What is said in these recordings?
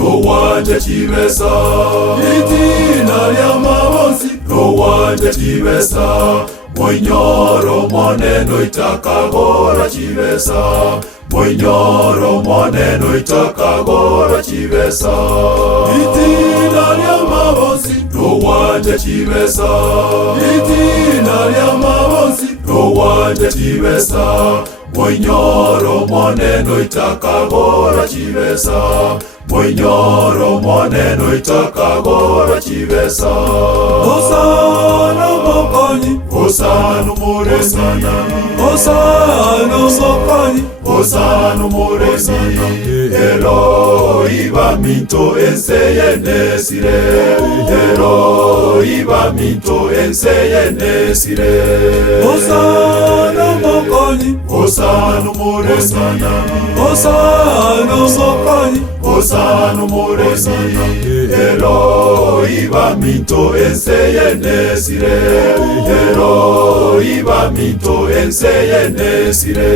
Rowanje chibesa itina lya mabonsi Rowanje chibesa Mwinyoro moneno itakagora chibesa Mwinyoro moneno itakagora chibesa itina lya mabonsi Rowanje chibesa itina lya mabonsi Rowanje chibesa Mwinyoro moneno itakagora chibesa Mwinyoro moneno itakagora chibesa Hosana mokonyi Hosana muresi Hosana mokonyi Hosana muresi Eloi baminto enseyenesire Eloi baminto enseyenesire Hosana mokonyi Hosana muresi Hosana mokonyi Hosana muresi Eloi baminto enseyenesire Eloi baminto enseyenesire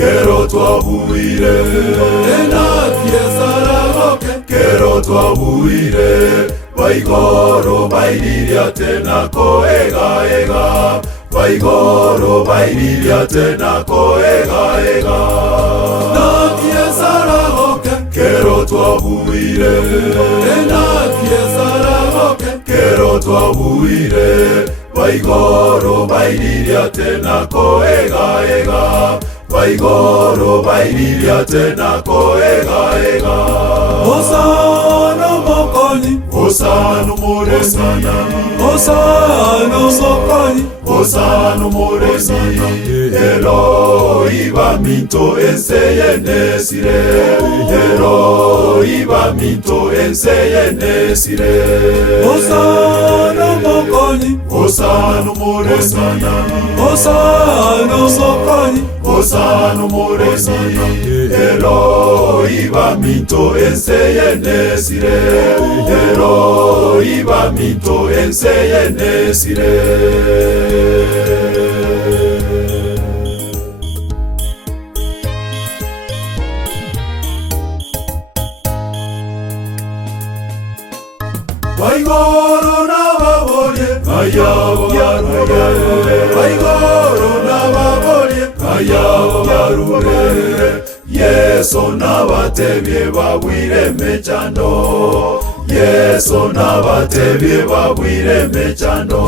Kero twabuire Enakie saragoke Kero twabuire Baigoro bairiria tena koega ega Baigoro bairiria tena koega ega Nakie saragoke Kero twabuire Enakie saragoke Kero twabuire Baigoro bairiria tena koega ega Baigoro bairiria tena koega ega Hosana mokonyi Hosana muresi Hosana mokonyi Hosana muresi Eloi baminto enseyenesire Eloi baminto enseyenesire Hosana mokonyi Hosana muresi Hosana mokonyi Hosana muresi Eloi baminto enseyenesire Eloi baminto enseyenesire Baigoro nababolye Ayabo byarure Baigoro nababolye Ayabo byarure Yeso nabatebye babwire mechando Yeso nabatebye babwire mechando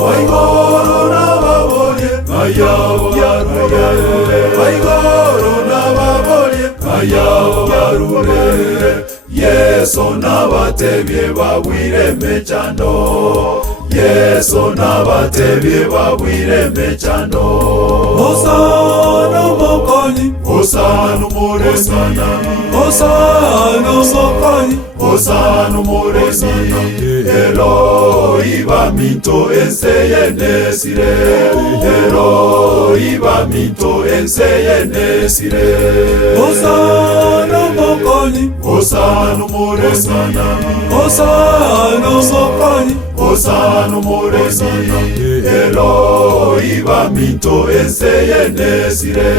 Baigoro nababolye Ayabo byarure Baigoro nababolye Ayabo byarure Yeso nabatebye babwire mechando Yeso nabatebye babwire mechando Hosana mokonyi Hosana muresi Hosana mokonyi Hosana muresi Eloi baminto enseyenesire Eloi baminto enseyenesire Hosana mokonyi Hosana muresi Hosana mokonyi Hosana muresi Eloi baminto enseyenesire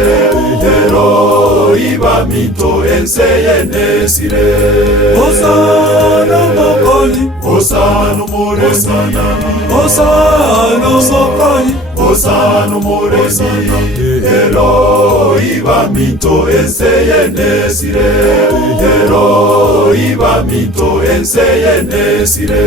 Eloi baminto enseyenesire Hosana mokonyi Hosana muresi Hosana mokonyi Hosana muresi Eloi baminto enseyenesire Eloi baminto enseyenesire